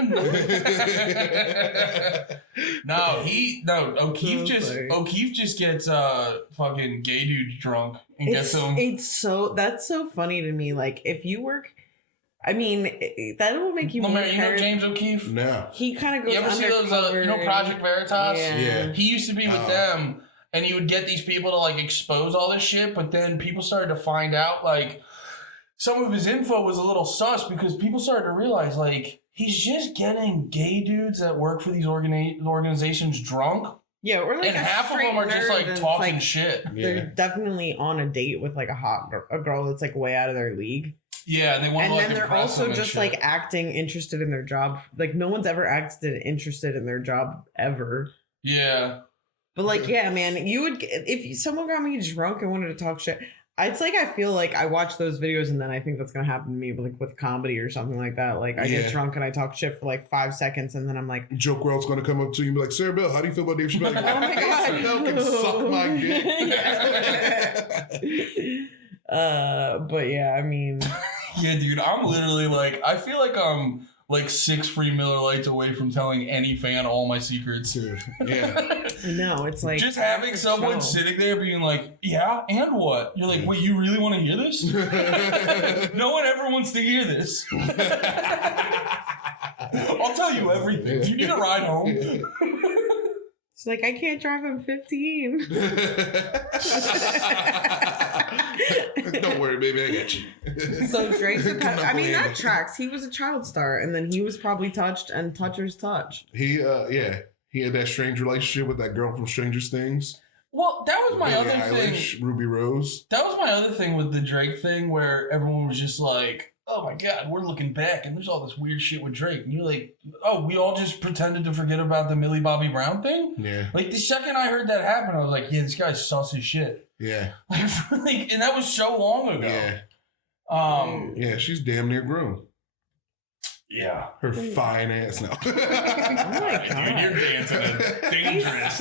O'Keefe just gets fucking gay dudes drunk and gets them. That's so funny to me. Like if you work, I mean, that will make you more. LeMaire, you know James O'Keefe? No. He kind of goes. You ever see those? Project Veritas? Yeah. He used to be with them, and he would get these people to like expose all this shit. But then people started to find out like some of his info was a little sus because people started to realize like he's just getting gay dudes that work for these organizations drunk. Yeah, or like and half of them are just like talking shit. They're definitely on a date with like a girl that's like way out of their league. Yeah, and they want to like then they're also just like acting interested in their job. Like no one's ever acted interested in their job ever. Yeah. But like, yeah, man, you would if someone got me drunk and wanted to talk shit. It's like I feel like I watch those videos and then I think that's gonna happen to me, like with comedy or something like that. Like I get drunk and I talk shit for like 5 seconds and then I'm like, Joke World's gonna come up to you and be like, Sarah Bell, how do you feel about Dave Chappelle? Oh my god, Dave Chappelle can suck my dick. But yeah, I mean, yeah, dude, I'm literally like, I feel like I'm like 6 free Miller Lights away from telling any fan all my secrets. Yeah. No, it's like just having someone sitting there being like, yeah, and what? You're like, wait, you really want to hear this? No one ever wants to hear this. I'll tell you everything. Do you need a ride home? She's like, I can't drive. I'm 15. Don't worry, baby, I got you. So Drake's I mean, that tracks. He was a child star, and then he was probably touched, and touchers touch. He had that strange relationship with that girl from Stranger Things. Well, that was my other thing. Ruby Rose. That was my other thing with the Drake thing, where everyone was just like, oh my god, we're looking back and there's all this weird shit with Drake. And you're like, oh, we all just pretended to forget about the Millie Bobby Brown thing? Yeah. Like, the second I heard that happen, I was like, yeah, this guy's sus as shit. Yeah. Like, and that was so long ago. Yeah. Yeah, she's damn near grown. Yeah. Her fine ass now. Oh my god. Dude, you're dancing a dangerous.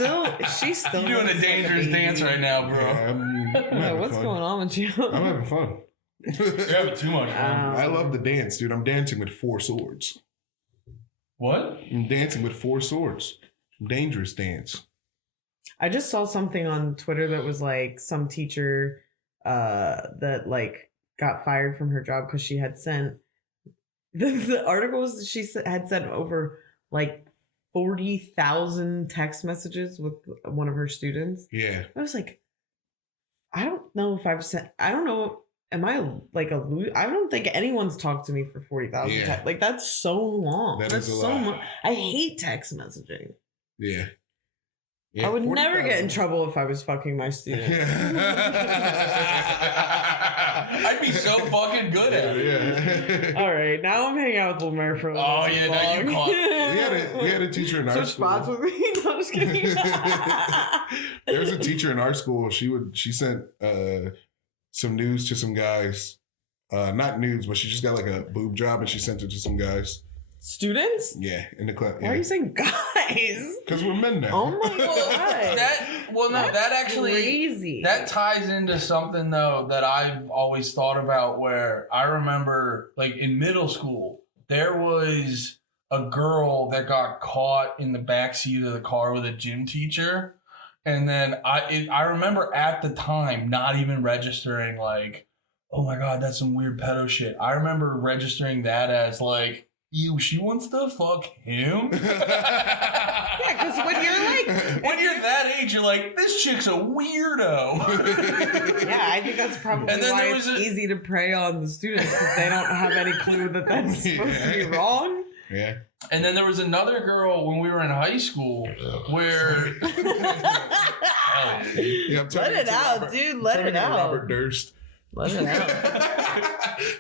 She's still You're doing a dangerous dance right now, bro. Yeah, I'm what's fun. going on with you? I'm having fun. You're having too much fun. I love the dance, dude. I'm dancing with 4 swords. What? I'm dancing with 4 swords. Dangerous dance. I just saw something on Twitter that was like some teacher that like got fired from her job because she had sent the article was she had sent over like 40,000 text messages with one of her students. Yeah. I was like, I don't know if I've sent. I don't know. Am I like a loser? I don't think anyone's talked to me for 40,000 texts. Like that's so long. That's so long. I hate text messaging. Yeah. I would never get in trouble if I was fucking my student. I'd be so fucking good at it. All right, now I'm hanging out with LeMaire for a little now you caught. We had a teacher in our Switch school. spots with me. No, I'm just kidding. There was a teacher in our school. She sent some nudes to some guys. Not nudes, but she just got like a boob job and she sent it to some guys. Students? Yeah, in the class. Why are you saying guys? Because we're men now. Oh my god. That actually crazy. That ties into something though that I've always thought about. Where I remember, like in middle school, there was a girl that got caught in the backseat of the car with a gym teacher, and then I remember at the time not even registering like, oh my god, that's some weird pedo shit. I remember registering that as like, ew, she wants to fuck him? Yeah, because when you're that age, you're like, this chick's a weirdo. Yeah, I think that's probably why it's easy to prey on the students, because they don't have any clue that that's supposed to be wrong. Yeah. And then there was another girl when we were in high school where... Let it out, dude. Let it out. Robert Durst. Let it out.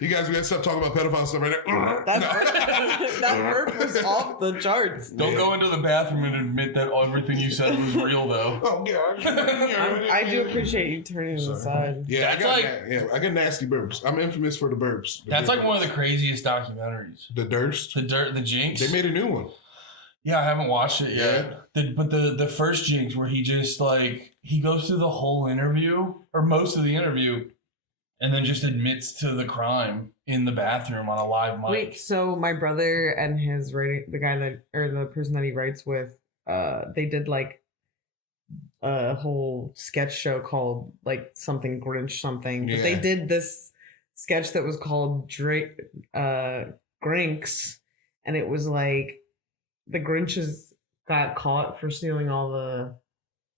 You guys, we gotta stop talking about pedophile stuff right now. That burp was off the charts. Don't go into the bathroom and admit that everything you said was real, though. Oh gosh. I do appreciate you turning aside. Yeah, That's I got nasty burps. I'm infamous for the burps. That's like one of the craziest documentaries. The Durst? The Jinx? They made a new one. Yeah, I haven't watched it yet. But the first Jinx where he just like, he goes through the whole interview, or most of the interview, and then just admits to the crime in the bathroom on a live mic. Wait, so my brother and his writing, the person that he writes with, they did like a whole sketch show called like something Grinch something. But they did this sketch that was called Grinks, and it was like the Grinches got caught for stealing all the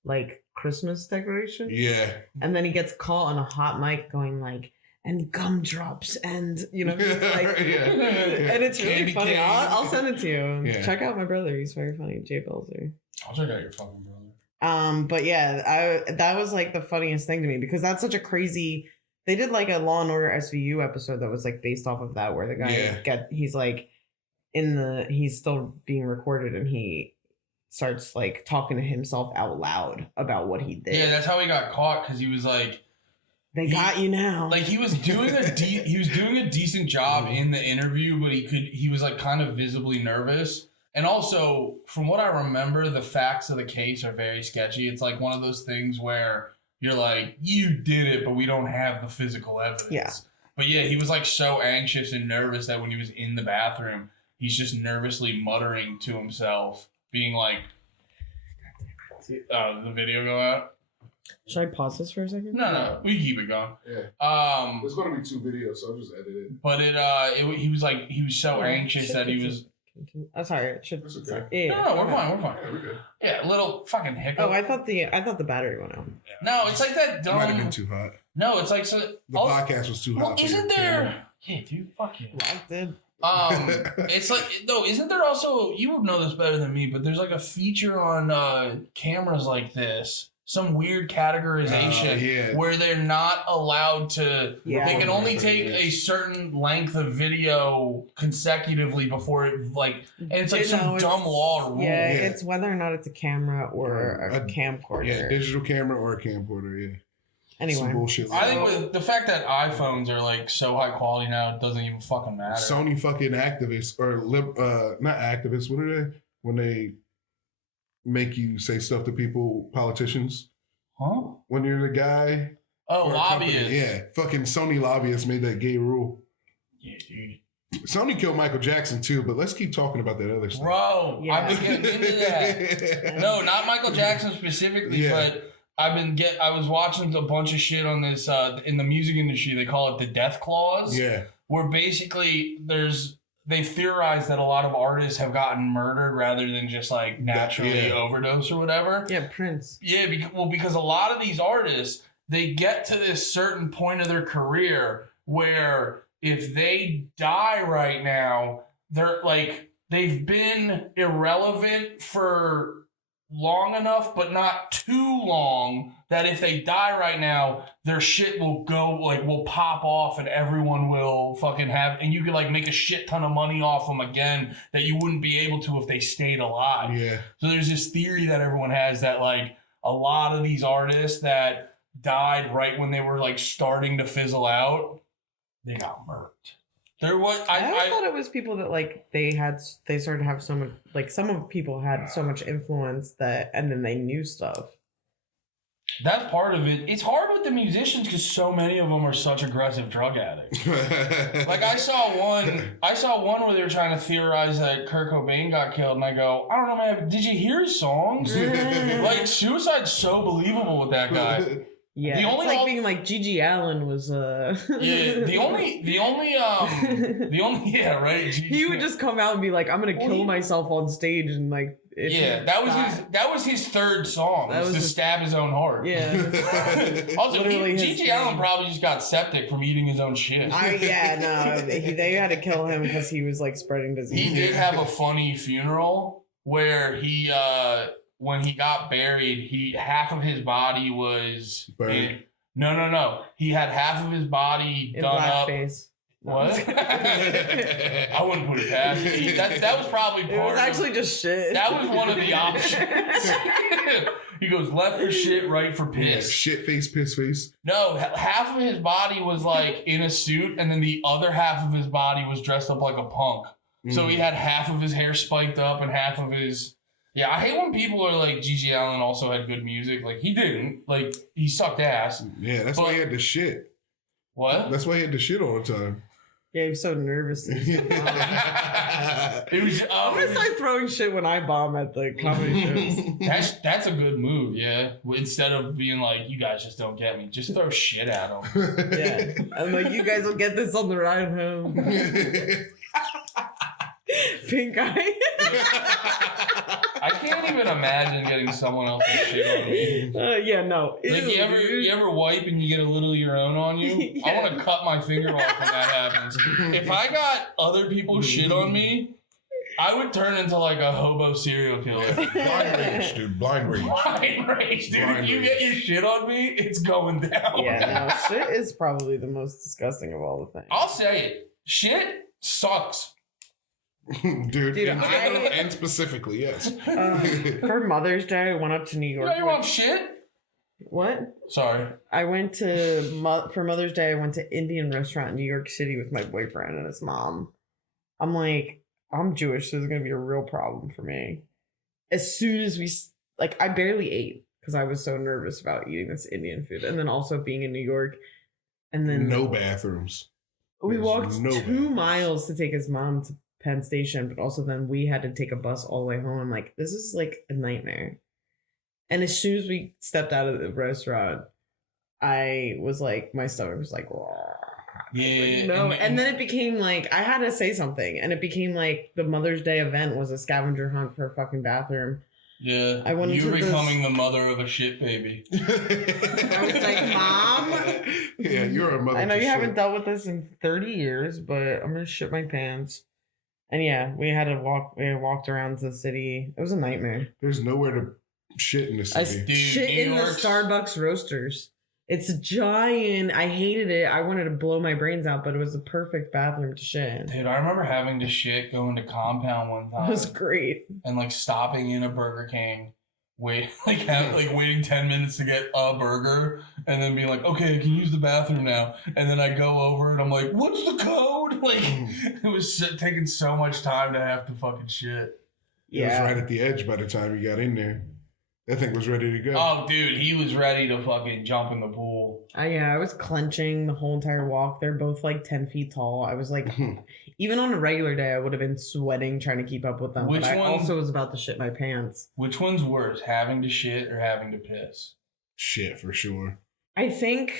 like Christmas decorations. Yeah. And then he gets caught on a hot mic going like, and gumdrops, and you know, like, and it's really Candy funny. cane. I'll send it to you. Yeah. Check out my brother; he's very funny. Jay Belzer. I'll check out your fucking brother. But yeah, that was like the funniest thing to me, because that's such a crazy. They did like a Law and Order SVU episode that was like based off of that, where the guy he's like he's still being recorded, and he starts like talking to himself out loud about what he did. Yeah, that's how he got caught, because he was like, they got you now. Like he was doing a decent job in the interview, but he was like kind of visibly nervous. And also, from what I remember, the facts of the case are very sketchy. It's like one of those things where you're like, you did it, but we don't have the physical evidence. Yeah. But yeah, he was like so anxious and nervous that when he was in the bathroom, he's just nervously muttering to himself, being like, the video go out? Should I pause this for a second? No, we keep it going. Yeah. Um, There's gonna be 2 videos, so I'll just edit it. But he was so anxious that he was. I'm sorry. It should. That's okay. Yeah. No, we're fine. Yeah, we're good. Yeah, little fucking hiccup. Oh, I thought the battery went out. No, it's like that It dumb. might have been too hot. No, it's like so. The podcast was too hot. Well, for isn't your there? camera. Yeah, dude, fuck you. Locked in. It's like no, isn't there also? You would know this better than me, but there's like a feature on cameras like this. Some weird categorization where they're not allowed to. Yeah. They can only take a certain length of video consecutively before it and it's like some dumb law or rule. Yeah, it's whether or not it's a camera or a camcorder. Yeah, digital camera or a camcorder. Yeah. Anyway, Some bullshit. I think with the fact that iPhones are like so high quality now, it doesn't even fucking matter. Sony fucking activists or not activists. What are they when they make you say stuff to people, politicians? Huh? When you're the guy. Oh, lobbyists. Yeah, fucking Sony lobbyists made that gay rule. Yeah, dude. Sony killed Michael Jackson too, but let's keep talking about that other stuff. Bro, Yeah. I've been getting into that. No, not Michael Jackson specifically, but I was watching a bunch of shit on this in the music industry. They call it the death clause. Yeah. Where basically they theorize that a lot of artists have gotten murdered rather than just like naturally overdose or whatever. Yeah, Prince. Yeah, because a lot of these artists, they get to this certain point of their career where if they die right now, they're like, they've been irrelevant for long enough, but not too long, that if they die right now, their shit will will pop off and everyone will fucking have, and you could like make a shit ton of money off them again that you wouldn't be able to if they stayed alive. Yeah. So there's this theory that everyone has that like a lot of these artists that died right when they were like starting to fizzle out, they got murked. There was I thought it was people that like they started to have so much, like some of people had so much influence that, and then they knew stuff. That's part of it. It's hard with the musicians because so many of them are such aggressive drug addicts. Like I saw one where they were trying to theorize that Kurt Cobain got killed, and I go, I don't know, man. Did you hear his songs? Like suicide's so believable with that guy. Yeah, it's like being like Gigi Allen was. Yeah, the only yeah, right. He would just come out and be like, "I'm gonna kill myself on stage," and like. That was his third song. That was to stab his own heart. Yeah. Also, Gigi Allen probably just got septic from eating his own shit. They had to kill him because he was like spreading disease. He did have a funny funeral where he. When he got buried, half of his body was burned. No. He had half of his body in done blackface. What? I wouldn't put it past me. That was probably part. It was actually just shit. That was one of the options. He goes left for shit, right for piss. Yeah, shit face, piss face. No, half of his body was like in a suit, and then the other half of his body was dressed up like a punk. So he had half of his hair spiked up and half of his. Yeah, I hate when people are like, Gigi Allen also had good music. Like, he didn't. Like, he sucked ass. Yeah, that's why he had the shit. What? That's why he had the shit all the time. Yeah, he was so nervous. It was. I'm gonna start throwing shit when I bomb at the comedy shows. That's a good move, yeah. Instead of being like, you guys just don't get me, just throw shit at them. Yeah, I'm like, you guys will get this on the ride home. Pink eye. I can't even imagine getting someone else's shit on me. Yeah, no. Like you ever wipe and you get a little of your own on you? Yeah. I want to cut my finger off when that happens. If I got other people's shit on me, I would turn into like a hobo serial killer. Blind rage, dude. Blind rage. Blind rage, dude. If you get your shit on me, it's going down. Yeah, no, shit is probably the most disgusting of all the things. I'll say it. Shit sucks. Dude and specifically, yes. For Mother's Day, I went up to New York. You want shit? What? Sorry. I went for Mother's Day, I went to Indian restaurant in New York City with my boyfriend and his mom. I'm like, I'm Jewish, so this is going to be a real problem for me. As soon as I barely ate because I was so nervous about eating this Indian food. And then also being in New York. And then no bathrooms. We walked 2 miles to take his mom to Penn Station, but also then we had to take a bus all the way home. I'm like, this is like a nightmare. And as soon as we stepped out of the restaurant, I was like, my stomach was like, yeah. Like, no. And then it became like, I had to say something. And it became like the Mother's Day event was a scavenger hunt for a fucking bathroom. Yeah. You're becoming the mother of a shit baby. I was like, Mom. Yeah, you're a mother. I know you haven't dealt with this in 30 years, but I'm going to shit my pants. And yeah, we walked around the city. It was a nightmare. There's nowhere to shit in the city. I shit in the Starbucks roasters. It's giant. I hated it. I wanted to blow my brains out, but it was the perfect bathroom to shit in. Dude, I remember having to shit going to Compound one time. It was great. And like stopping in a Burger King, waiting 10 minutes to get a burger, and then being like, okay, I can use the bathroom now. And then I go over and I'm like, what's the code? Like, it was taking so much time to have to fucking shit. Yeah. It was right at the edge by the time you got in there. That thing was ready to go. Oh, dude, he was ready to fucking jump in the pool. I was clenching the whole entire walk. They're both like 10 feet tall. I was like, even on a regular day, I would have been sweating trying to keep up with them. I also was about to shit my pants. Which one's worse, having to shit or having to piss? Shit, for sure. I think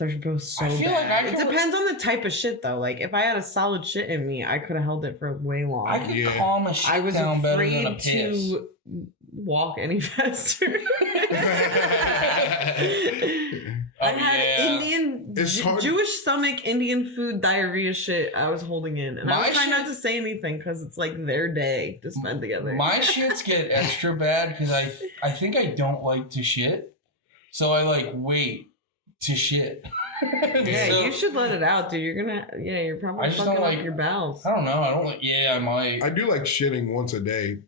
they're both so bad. It depends on the type of shit, though. Like, if I had a solid shit in me, I could have held it for way long. I could calm a shit down better than a piss. I was afraid to walk any faster. I had Indian, It's hard. Jewish stomach, Indian food, diarrhea shit I was holding in. And I was trying not to say anything because it's like their day to spend together. My shits get extra bad because I think I don't like to shit. So I like wait to shit. Yeah, so, you should let it out, dude. You're probably fucking up your bowels. I don't know. I don't like, I might. I do like shitting once a day.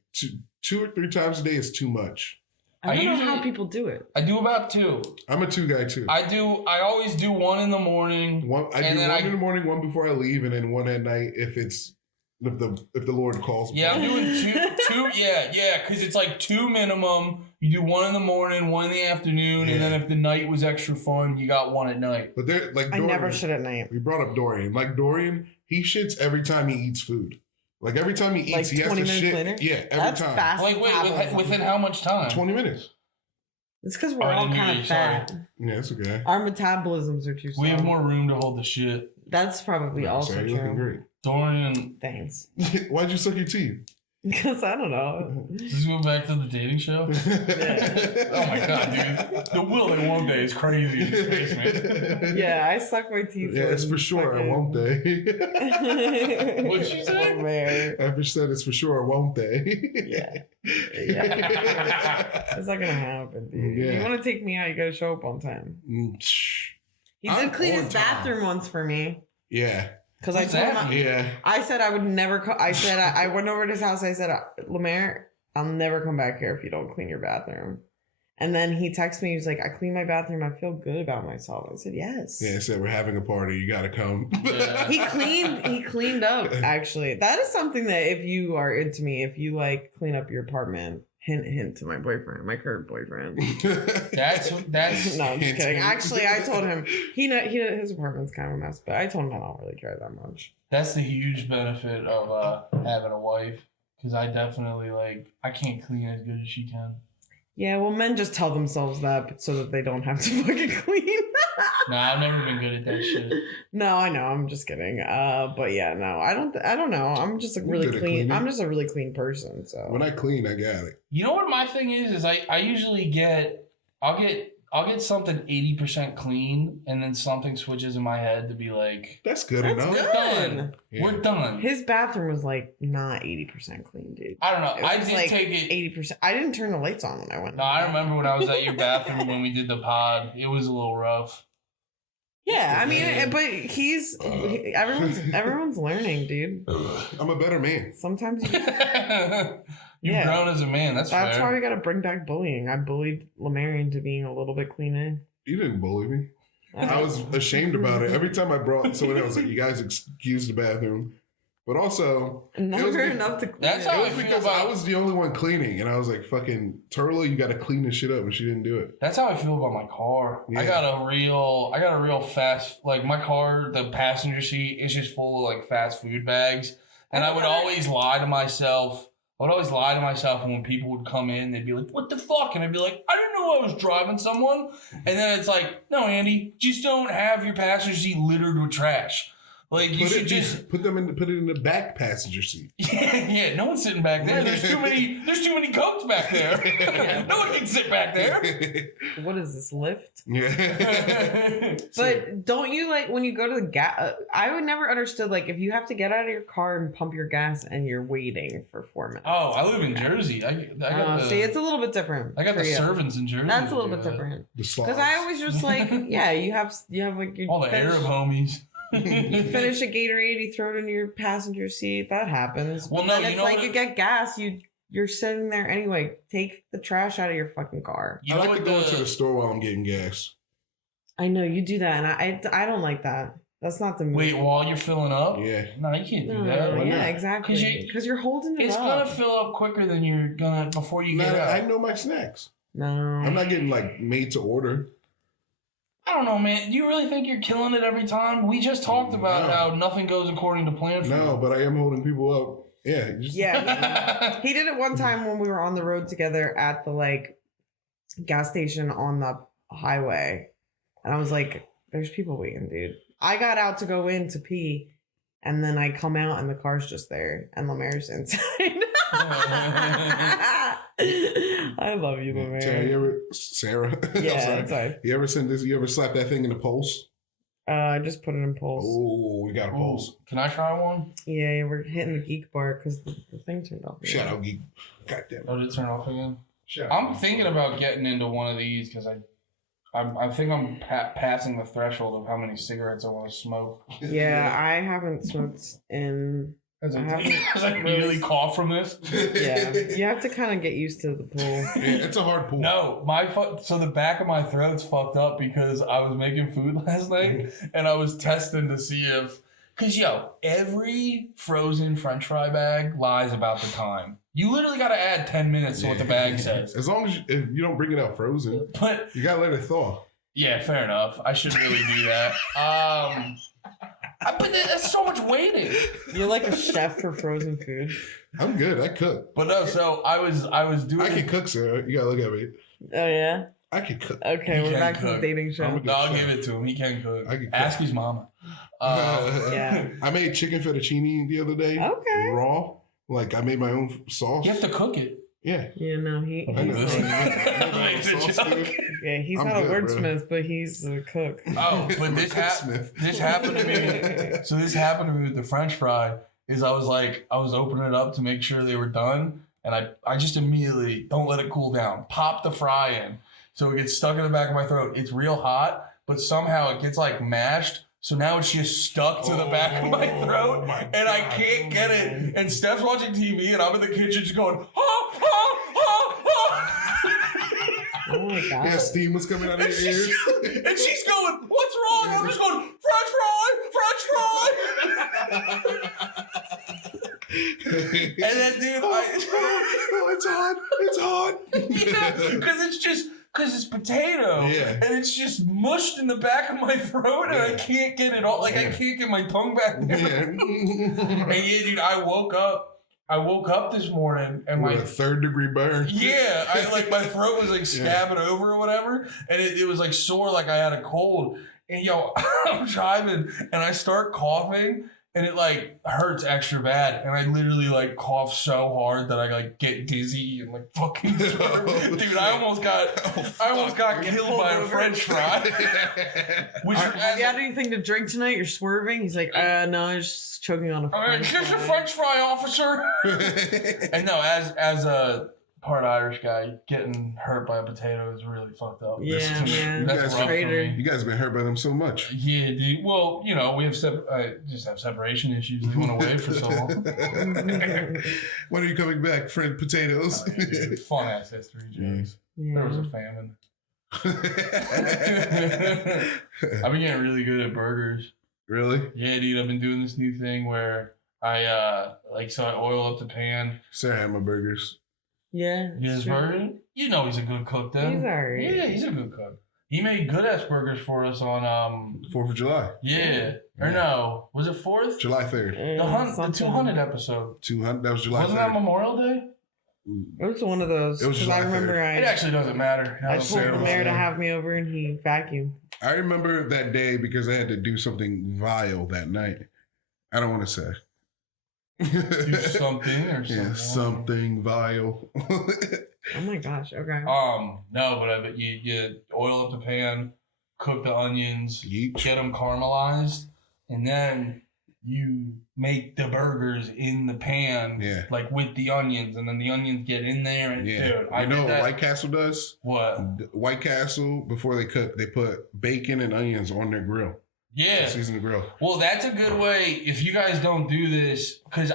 Two or 3 times a day is too much. I don't know how people do it. I do about 2. I'm a 2 guy too. I always do 1 in the morning. I do 1 in the morning, 1 before I leave, and then 1 at night if the Lord calls me. Yeah, I'm doing 2. Yeah, because it's like 2 minimum. You do 1 in the morning, 1 in the afternoon, and then if the night was extra fun, you got 1 at night. But they're like Dorian, I never shit at night. We brought up Dorian. Like Dorian, he shits every time he eats food. Like every time he eats, like he has to shit. Later? Yeah, every That's time. Fast like wait, within how much time? 20 minutes. It's because we're all kind of fat. Yeah, it's okay. Our metabolisms are too slow. We have more room to hold the shit. That's probably also You're looking true. great. Dorian. Thanks. Why'd you suck your teeth? Because I don't know. Let's go back to the dating show. Yeah. Oh my god, dude. The will and won't day is crazy in this basement. Yeah, I suck my teeth. Yeah, it's for sure, won't they? What'd you say? LeMaire. I said it's for sure, won't they? Yeah. It's not gonna happen, dude. Yeah. You want to take me out, you gotta show up on time. He did clean his bathroom once for me. Yeah. Because I told him, yeah. I said I would never. I said I went over to his house. I said, LeMaire, I'll never come back here if you don't clean your bathroom. And then he texted me. He was like, I cleaned my bathroom. I feel good about myself. I said, yes. Yeah, I said we're having a party. You gotta come. Yeah. He cleaned up. Actually, that is something that if you are into me, if you like clean up your apartment. Hint to my boyfriend, my current boyfriend. That's no, I'm just kidding. Actually, I told him his apartment's kind of a mess, but I told him I don't really care that much. That's the huge benefit of having a wife, because I definitely I can't clean as good as she can. Yeah, well, men just tell themselves that so that they don't have to fucking clean. Nah, I've never been good at that shit. No, I know. I'm just kidding. But yeah, no, I don't know. I'm just really clean. I'm just a really clean person. So when I clean, I got it. You know what my thing is I usually I'll get something 80% clean, and then something switches in my head to be like, that's good enough. We're done. Yeah. We're done. His bathroom was not 80% clean, dude. I don't know. I did take it 80%. I didn't turn the lights on when I went. No, I remember when I was at your bathroom when we did the pod. It was a little rough. Yeah, I mean, but everyone's learning, dude. I'm a better man. Sometimes You've grown as a man. That's fair. why we got to bring back bullying. I bullied LeMaire into being a little bit cleaner. You didn't bully me. I was ashamed about it. Every time I brought someone else, like, you guys excuse the bathroom. But also, never enough to clean. That's how it was because I was the only one cleaning, and I was like, "Fucking Turla, you got to clean this shit up," and she didn't do it. That's how I feel about my car. Yeah. I got a real fast, my car. The passenger seat is just full of fast food bags, and I would always lie to myself. When people would come in, they'd be like, "What the fuck?" And I'd be like, "I didn't know I was driving someone." And then it's like, "No, Andy, just don't have your passenger seat littered with trash." You should just put it in the back passenger seat. Yeah, no one's sitting back there. There's too many coats back there. No one can sit back there. What is this, Lyft? Yeah. But don't you when you go to the gas? I would never understood if you have to get out of your car and pump your gas and you're waiting for 4 minutes. Oh, I live in Jersey. See, it's a little bit different. I got the servants in Jersey. That's a little bit different. Because I always just yeah, you have your all the Arab homies. You finish a Gatorade, you throw it in your passenger seat. That happens. Well, no, it's you get gas. You're sitting there anyway. Take the trash out of your fucking car. I like to go into the store while I'm getting gas. I know you do that, and I don't like that. That's not the move. Wait, while you're filling up? Yeah. No, you can't do that. Yeah, exactly. Because you're holding it up. It's gonna fill up quicker than you're gonna before you get out. I know my snacks. No, I'm not getting made to order. I don't know, man. Do you really think you're killing it every time? We just talked about how nothing goes according to plan for you. No, but I am holding people up. Yeah. Yeah. He did it one time when we were on the road together at the gas station on the highway. And I was like, there's people waiting, dude. I got out to go in to pee. And then I come out and the car's just there. And LeMaire's inside. I love you, LeMaire. Sarah? Yeah, I'm sorry. You ever slap that thing in the pulse? I just put it in pulse. Oh, we got a pulse. Can I try one? Yeah, we're hitting the geek bar because the thing turned off. Shout out, geek. Goddamn. Oh, did it turn off again? Shout I'm out. thinking about getting into one of these because I think I'm passing the threshold of how many cigarettes I want to smoke. Yeah, I haven't smoked in. As I immediately cough from this. Yeah, you have to kind of get used to the pool. Yeah, it's a hard pool. No, so the back of my throat's fucked up because I was making food last night and I was testing to see if, because every frozen French fry bag lies about the time. You literally got to add 10 minutes to what the bag says. As long as if you don't bring it out frozen, But you gotta let it thaw. yeah, fair enough. I should really do that. But that's so much waiting. You're like a chef for frozen food. I'm good. I cook. But no, so I was doing. I can cook, sir. You gotta look at me. Oh yeah. I can cook. Okay, He we're can back to cook. the dating show. I'm a good No, I'll chef. give it to him. He can cook. I can cook. Ask his mama. Yeah. I made chicken fettuccine the other day. Okay. Raw. Like I made my own sauce. You have to cook it. Yeah. Yeah, no, I know. he's Makes a Sauce joke. good. yeah, he's I'm not a good, wordsmith, but he's a cook. Oh, but I'm a cooksmith. this happened to me. So this happened to me with the French fry. Is I was opening it up to make sure they were done, and I just immediately don't let it cool down. Pop the fry in, so it gets stuck in the back of my throat. It's real hot, but somehow it gets like mashed. So now it's just stuck to the back of my throat, and I can't get it. And Steph's watching TV, and I'm in the kitchen just going, oh, oh, oh, oh. Oh my god. Yeah, steam was coming out of your ears. And she's going, what's wrong? I'm just going, French fry. And then, dude, oh, it's hot. It's hot. yeah, because it's potato. Yeah. And it's just mushed in the back of my throat, and I can't get it all. Like, I can't get my tongue back there. Yeah. And yeah, dude, I woke up this morning, and With a 3rd degree burn. yeah, my throat was like scabbing over or whatever, and it was like sore, like I had a cold. And I'm driving, and I start coughing, and it like hurts extra bad, and I literally like cough so hard that I like get dizzy and like fucking swerve. Dude, I almost got killed by a French fry. Which Have you had anything to drink tonight? You're swerving. He's like, no, I'm just choking on a French here's a fry. French fry, officer. And no, as a part Irish guy, getting hurt by a potato is really fucked up. Yeah, man. That's You guys rough for traitor. me. You guys have been hurt by them so much. Yeah, dude. Well, we have just have separation issues. We went away for so long. When are you coming back, friend potatoes? Fun ass history jokes. There was a famine. I've been getting really good at burgers. Really? Yeah, dude. I've been doing this new thing where I oil up the pan. Sarah had my burgers. Yeah. His sure. burger. You know he's a good cook, then. He's alright. Yeah, he's a good cook. He made good ass burgers for us on 4th of July. Yeah. Or no, was it 4th? July 3rd. The 200 episode. 200. That was July Wasn't 3rd. that Memorial Day? It was one of those. It was Because I July remember It actually doesn't matter. I told Sarah was LeMaire to there. have me over and he vacuumed. I remember that day because I had to do something vile that night. I don't want to say. Do something or something. Yeah, something vile. Oh my gosh. Okay. No, but I bet you oil up the pan, cook the onions, Yeet. get them caramelized, and then you make the burgers in the pan, Yeah. like with the onions, and then the onions get in there. And Yeah. dude, I You know did what that. White Castle does? What? White Castle, before they cook, they put bacon and onions on their grill. Yeah. Season the grill. Well, that's a good way if you guys don't do this, because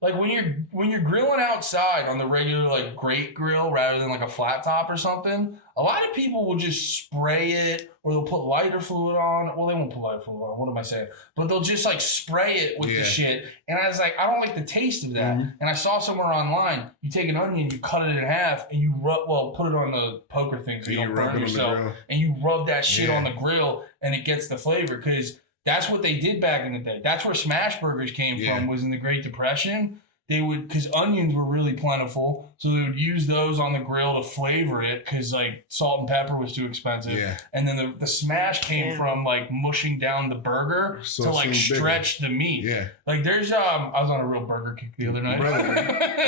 like when you're grilling outside on the regular like grate grill rather than like a flat top or something, a lot of people will just spray it or they'll put lighter fluid on. Well, they won't put lighter fluid on. What am I saying? But they'll just like spray it with the shit. And I was like, I don't like the taste of that. Mm-hmm. And I saw somewhere online, you take an onion, you cut it in half, and you put it on the poker thing so you don't burn yourself. And you rub that shit on the grill, and it gets the flavor because that's what they did back in the day. That's where smash burgers came from, was in the Great Depression. They would, because onions were really plentiful, so they would use those on the grill to flavor it because like salt and pepper was too expensive. Yeah. And then the smash came from like mushing down the burger to like stretch the meat. Yeah. Like there's I was on a real burger kick the other night. Brother,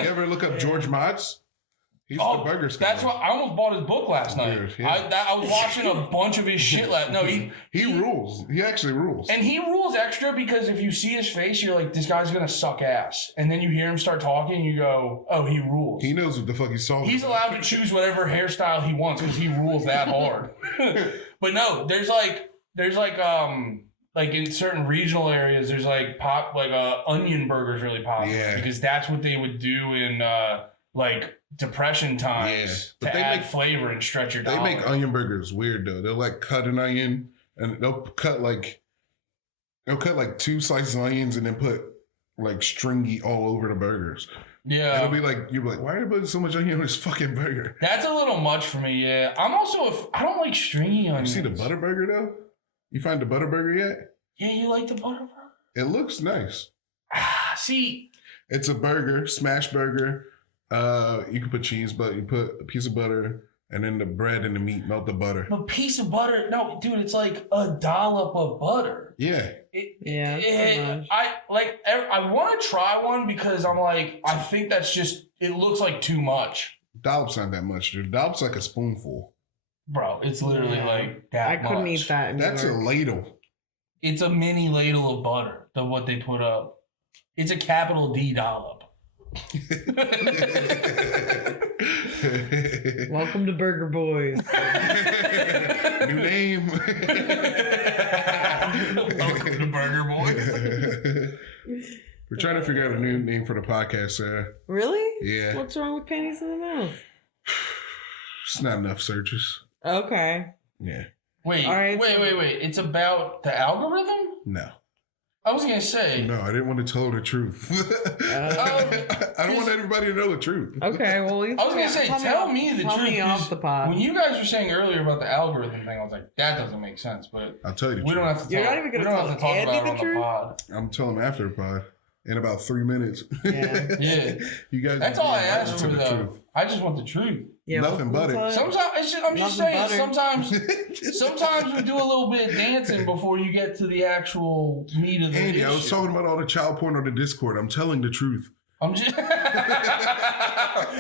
you ever look up George Motz? He's the burger scholar. That's why I almost bought his book last night. Dude, yeah. I was watching a bunch of his shit last. No, he rules. He actually rules. And he rules extra because if you see his face, you're like, this guy's gonna suck ass. And then you hear him start talking, you go, oh, he rules. He knows what the fuck he's talking. He's allowed to choose whatever hairstyle he wants because he rules that hard. But no, there's like in certain regional areas, there's onion burgers really popular because that's what they would do in depression times to add flavor and stretch your dollar. They make onion burgers weird though. They'll like cut an onion and they'll cut like 2 slices of onions and then put like stringy all over the burgers. Yeah. It'll be like, you'll be like, why are you putting so much onion on this fucking burger? That's a little much for me, yeah. I'm also, I don't like stringy onions. You see the butter burger though? You find the butter burger yet? Yeah, you like the butter burger? It looks nice. See. It's a burger, smash burger. You can put cheese, but you put a piece of butter and then the bread and the meat, melt the butter. A piece of butter? No, dude, it's like a dollop of butter. Yeah. I want to try one because I'm like, I think that's just, it looks like too much. Dollop's not that much, dude. Dollop's like a spoonful. Bro, it's literally like that I couldn't eat that. That's a ladle. It's a mini ladle of butter, what they put up. It's a capital D dollop. Welcome to Burger Boys. New name. Welcome to Burger Boys. We're trying to figure out a new name for the podcast, Sarah. Really? Yeah. What's wrong with Panties in the Mouth? It's not enough searches. Okay. Yeah. Wait. It's about the algorithm? No. I was gonna say. No, I didn't want to tell the truth. I don't want everybody to know the truth. Okay, well, I was gonna say, tell me the truth. Tell me off the pod. When you guys were saying earlier about the algorithm thing, I was like, that doesn't make sense. But I'll tell you the truth. We don't have to. You're not even gonna tell Andy about the truth. The pod. I'm telling him after the pod in about 3 minutes. Yeah. Yeah. You guys. That's all I asked for, the though. truth. I just want the truth. Yeah, nothing but it. Sometimes I'm just saying. Sometimes we do a little bit of dancing before you get to the actual meat of the Andy, issue. I was talking about all the child porn on the Discord. I'm telling the truth. I'm just.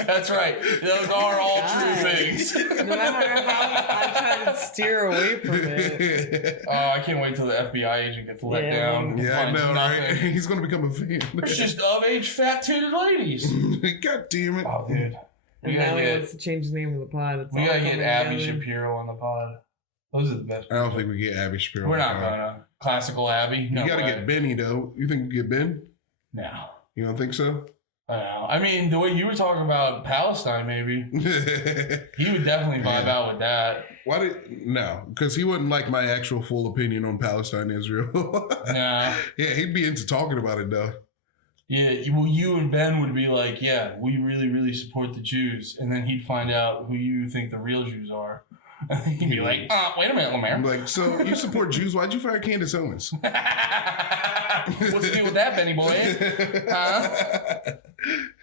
That's right. Those are all true things. No matter how I try to steer away from it. I can't wait till the FBI agent gets let down. Yeah, I know, right? He's gonna become a fan. It's just of-age, fat-tooted ladies. God damn it! Oh, dude. And now he wants to change the name of the pod. We gotta get Abby Shapiro on the pod. Those are the best. I don't think we get Abby Shapiro. We're not gonna. Classical Abby. You gotta get Benny though. You think you get Ben? No. You don't think so? I mean, the way you were talking about Palestine, maybe he would definitely vibe out with that. No, because he wouldn't like my actual full opinion on Palestine, Israel. Nah. Yeah, he'd be into talking about it though. Yeah, well, you and Ben would be like, yeah, we really, really support the Jews, and then he'd find out who you think the real Jews are. He'd be like, wait a minute, LeMaire. I'm like, so you support Jews? Why'd you fire Candace Owens? What's the deal with that, Benny boy? Huh?